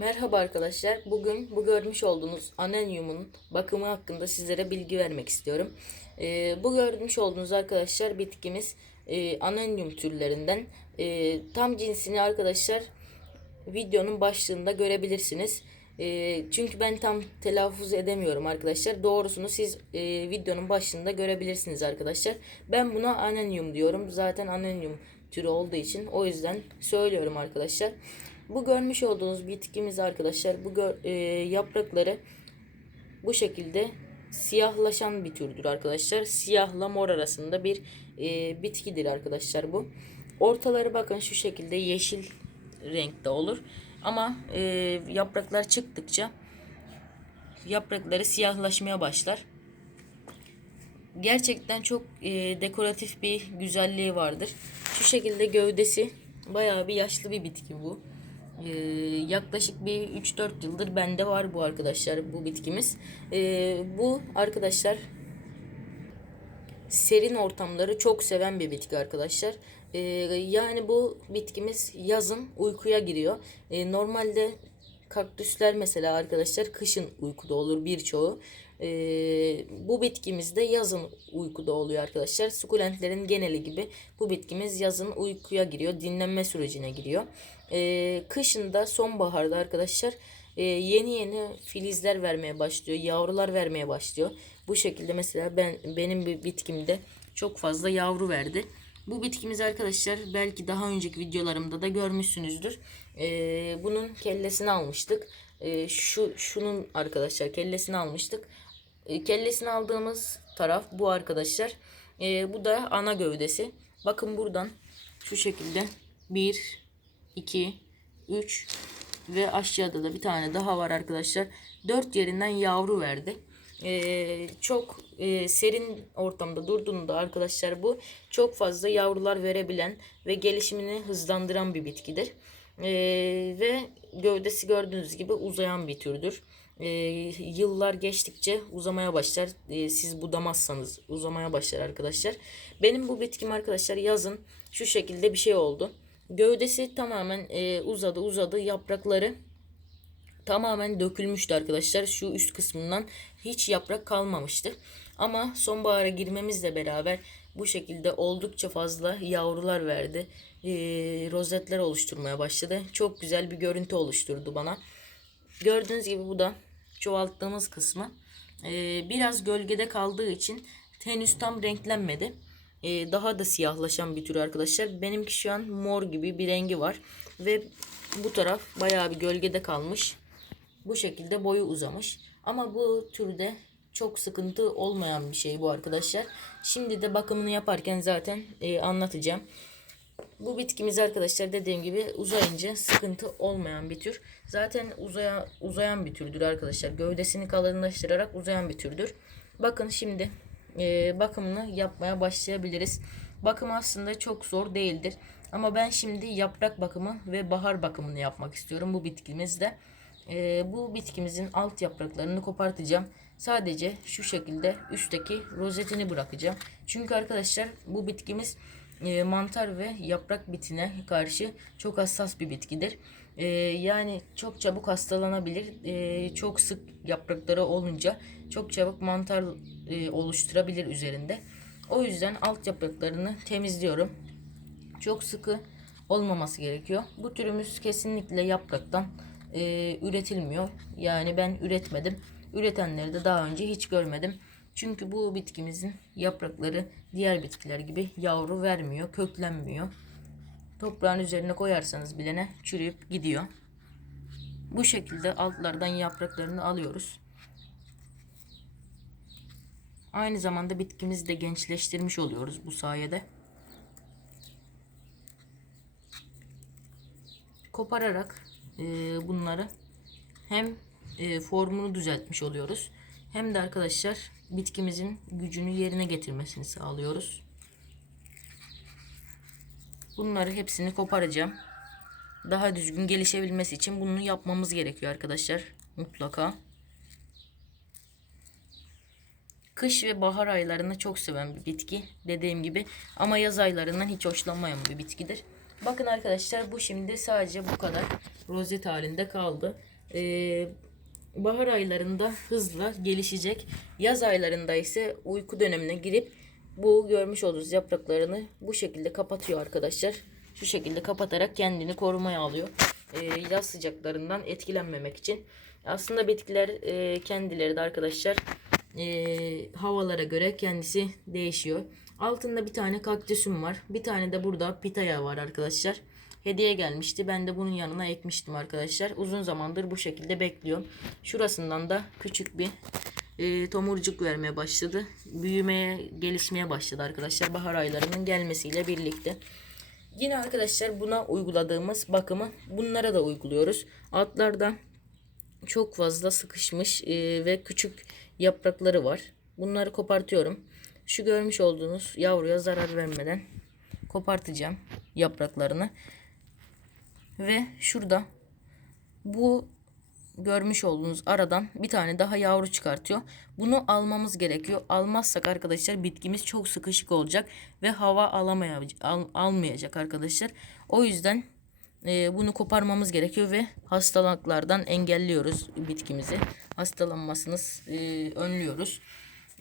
Merhaba arkadaşlar. Bugün bu görmüş olduğunuz anenyumun bakımı hakkında sizlere bilgi vermek istiyorum. Ee, bu görmüş olduğunuz arkadaşlar bitkimiz e, anenyum türlerinden. Ee, tam cinsini arkadaşlar videonun başlığında görebilirsiniz. Ee, çünkü ben tam telaffuz edemiyorum arkadaşlar. Doğrusunu siz e, videonun başlığında görebilirsiniz arkadaşlar. Ben buna anenyum diyorum. Zaten anenyum türü olduğu için o yüzden söylüyorum arkadaşlar. Bu görmüş olduğunuz bitkimiz arkadaşlar bu gör- e, yaprakları bu şekilde siyahlaşan bir türdür arkadaşlar. Siyahla mor arasında bir e, bitkidir arkadaşlar bu. Ortaları bakın şu şekilde yeşil renkte olur. Ama e, yapraklar çıktıkça yaprakları siyahlaşmaya başlar. Gerçekten çok e, dekoratif bir güzelliği vardır. Şu şekilde gövdesi bayağı bir yaşlı bir bitki bu. E, yaklaşık bir 3-4 yıldır bende var bu arkadaşlar bu bitkimiz. E, bu arkadaşlar serin ortamları çok seven bir bitki arkadaşlar. Ee, yani bu bitkimiz yazın uykuya giriyor. Ee, normalde kaktüsler mesela arkadaşlar kışın uykuda olur birçoğu. Ee, bu bitkimiz de yazın uykuda oluyor arkadaşlar. Sukulentlerin geneli gibi bu bitkimiz yazın uykuya giriyor. Dinlenme sürecine giriyor. Ee, kışın da sonbaharda arkadaşlar e, yeni yeni filizler vermeye başlıyor. Yavrular vermeye başlıyor. Bu şekilde mesela ben benim bir bitkimde çok fazla yavru verdi. Bu bitkimiz arkadaşlar belki daha önceki videolarımda da görmüşsünüzdür. Ee, bunun kellesini almıştık. Ee, şu şunun arkadaşlar kellesini almıştık. Ee, kellesini aldığımız taraf bu arkadaşlar. Ee, bu da ana gövdesi. Bakın buradan şu şekilde 1 2 3 ve aşağıda da bir tane daha var arkadaşlar. 4 yerinden yavru verdi. Ee, çok e, serin ortamda durduğunda arkadaşlar bu çok fazla yavrular verebilen ve gelişimini hızlandıran bir bitkidir. Ee, ve gövdesi gördüğünüz gibi uzayan bir türdür. Ee, yıllar geçtikçe uzamaya başlar. Ee, siz budamazsanız uzamaya başlar arkadaşlar. Benim bu bitkim arkadaşlar yazın şu şekilde bir şey oldu. Gövdesi tamamen e, uzadı uzadı yaprakları tamamen dökülmüştü arkadaşlar. Şu üst kısmından hiç yaprak kalmamıştı. Ama sonbahara girmemizle beraber bu şekilde oldukça fazla yavrular verdi. Ee, rozetler oluşturmaya başladı. Çok güzel bir görüntü oluşturdu bana. Gördüğünüz gibi bu da çoğalttığımız kısmı. Ee, biraz gölgede kaldığı için henüz tam renklenmedi. Ee, daha da siyahlaşan bir tür arkadaşlar. Benimki şu an mor gibi bir rengi var. Ve bu taraf bayağı bir gölgede kalmış. Bu şekilde boyu uzamış. Ama bu türde çok sıkıntı olmayan bir şey bu arkadaşlar. Şimdi de bakımını yaparken zaten e, anlatacağım. Bu bitkimiz arkadaşlar dediğim gibi uzayınca sıkıntı olmayan bir tür. Zaten uzaya, uzayan bir türdür arkadaşlar. Gövdesini kalınlaştırarak uzayan bir türdür. Bakın şimdi e, bakımını yapmaya başlayabiliriz. Bakım aslında çok zor değildir. Ama ben şimdi yaprak bakımı ve bahar bakımını yapmak istiyorum bu bitkimizde. E, bu bitkimizin alt yapraklarını kopartacağım. Sadece şu şekilde üstteki rozetini bırakacağım. Çünkü arkadaşlar bu bitkimiz e, mantar ve yaprak bitine karşı çok hassas bir bitkidir. E, yani çok çabuk hastalanabilir. E, çok sık yaprakları olunca çok çabuk mantar e, oluşturabilir üzerinde. O yüzden alt yapraklarını temizliyorum. Çok sıkı olmaması gerekiyor. Bu türümüz kesinlikle yapraktan e, üretilmiyor. Yani ben üretmedim. Üretenleri de daha önce hiç görmedim. Çünkü bu bitkimizin yaprakları diğer bitkiler gibi yavru vermiyor, köklenmiyor. Toprağın üzerine koyarsanız bilene çürüyüp gidiyor. Bu şekilde altlardan yapraklarını alıyoruz. Aynı zamanda bitkimizi de gençleştirmiş oluyoruz bu sayede. Kopararak e, bunları hem e, formunu düzeltmiş oluyoruz. Hem de arkadaşlar bitkimizin gücünü yerine getirmesini sağlıyoruz. Bunları hepsini koparacağım. Daha düzgün gelişebilmesi için bunu yapmamız gerekiyor arkadaşlar. Mutlaka. Kış ve bahar aylarını çok seven bir bitki. Dediğim gibi ama yaz aylarından hiç hoşlanmayan bir bitkidir. Bakın arkadaşlar bu şimdi sadece bu kadar rozet halinde kaldı. Ee, bahar aylarında hızla gelişecek. Yaz aylarında ise uyku dönemine girip bu görmüş olduğunuz yapraklarını bu şekilde kapatıyor arkadaşlar. Şu şekilde kapatarak kendini korumaya alıyor. Ee, yaz sıcaklarından etkilenmemek için. Aslında bitkiler e, kendileri de arkadaşlar e, havalara göre kendisi değişiyor. Altında bir tane kaktüsüm var. Bir tane de burada pitaya var arkadaşlar. Hediye gelmişti. Ben de bunun yanına ekmiştim arkadaşlar. Uzun zamandır bu şekilde bekliyorum. Şurasından da küçük bir e, tomurcuk vermeye başladı. Büyümeye, gelişmeye başladı arkadaşlar. Bahar aylarının gelmesiyle birlikte. Yine arkadaşlar buna uyguladığımız bakımı bunlara da uyguluyoruz. Altlarda çok fazla sıkışmış e, ve küçük yaprakları var. Bunları kopartıyorum. Şu görmüş olduğunuz yavruya zarar vermeden kopartacağım yapraklarını. Ve şurada bu görmüş olduğunuz aradan bir tane daha yavru çıkartıyor. Bunu almamız gerekiyor. Almazsak arkadaşlar bitkimiz çok sıkışık olacak ve hava alamayacak, al, almayacak arkadaşlar. O yüzden e, bunu koparmamız gerekiyor ve hastalıklardan engelliyoruz bitkimizi. Hastalanmasını e, önlüyoruz.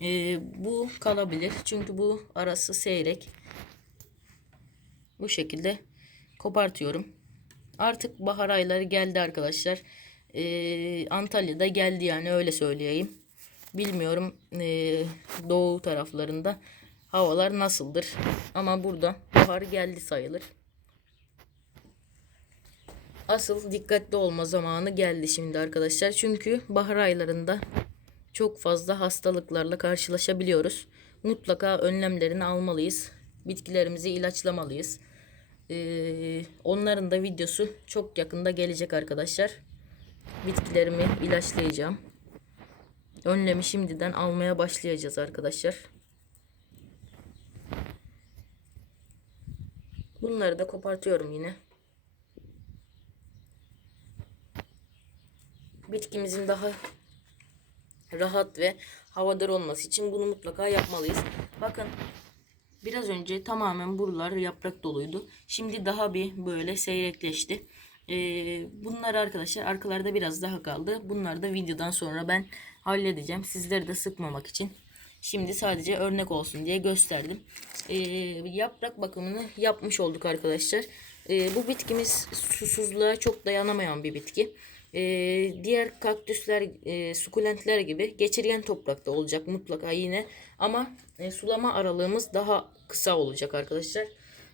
E, bu kalabilir çünkü bu arası seyrek. Bu şekilde kopartıyorum. Artık bahar ayları geldi arkadaşlar. Ee, Antalya'da geldi yani öyle söyleyeyim. Bilmiyorum ee, doğu taraflarında havalar nasıldır. Ama burada bahar geldi sayılır. Asıl dikkatli olma zamanı geldi şimdi arkadaşlar. Çünkü bahar aylarında çok fazla hastalıklarla karşılaşabiliyoruz. Mutlaka önlemlerini almalıyız. Bitkilerimizi ilaçlamalıyız. Ee, onların da videosu çok yakında gelecek arkadaşlar. Bitkilerimi ilaçlayacağım. Önlemi şimdiden almaya başlayacağız arkadaşlar. Bunları da kopartıyorum yine. Bitkimizin daha rahat ve havadar olması için bunu mutlaka yapmalıyız. Bakın Biraz önce tamamen buralar yaprak doluydu. Şimdi daha bir böyle seyrekleşti. Ee, bunlar arkadaşlar arkalarda biraz daha kaldı. Bunları da videodan sonra ben halledeceğim. Sizleri de sıkmamak için. Şimdi sadece örnek olsun diye gösterdim. Ee, yaprak bakımını yapmış olduk arkadaşlar. Ee, bu bitkimiz susuzluğa çok dayanamayan bir bitki. Ee, diğer kaktüsler, e, sukulentler gibi geçirgen toprakta olacak mutlaka yine. Ama e, sulama aralığımız daha kısa olacak arkadaşlar.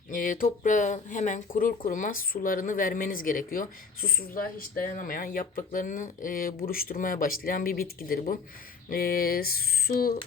E, toprağa hemen kurur kurumaz sularını vermeniz gerekiyor. Susuzluğa hiç dayanamayan yapraklarını e, buruşturmaya başlayan bir bitkidir bu. E, su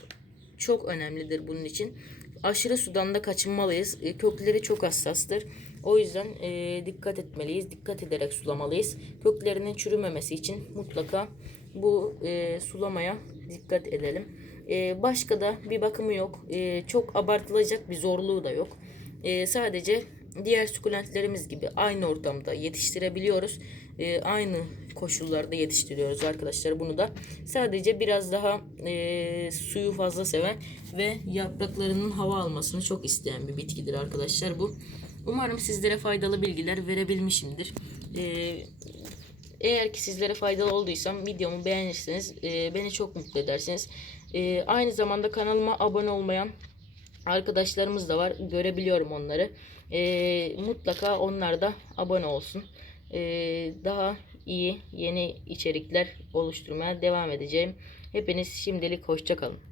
çok önemlidir bunun için. Aşırı sudan da kaçınmalıyız. E, kökleri çok hassastır. O yüzden e, dikkat etmeliyiz. Dikkat ederek sulamalıyız. Köklerinin çürümemesi için mutlaka bu e, sulamaya dikkat edelim. E, başka da bir bakımı yok. E, çok abartılacak bir zorluğu da yok. E, sadece diğer sukulentlerimiz gibi aynı ortamda yetiştirebiliyoruz. E, aynı koşullarda yetiştiriyoruz arkadaşlar bunu da. Sadece biraz daha e, suyu fazla seven ve yapraklarının hava almasını çok isteyen bir bitkidir arkadaşlar bu. Umarım sizlere faydalı bilgiler verebilmişimdir. Ee, eğer ki sizlere faydalı olduysam videomu beğenirseniz e, beni çok mutlu edersiniz. E, aynı zamanda kanalıma abone olmayan arkadaşlarımız da var. Görebiliyorum onları. E, mutlaka onlar da abone olsun. E, daha iyi yeni içerikler oluşturmaya devam edeceğim. Hepiniz şimdilik hoşçakalın.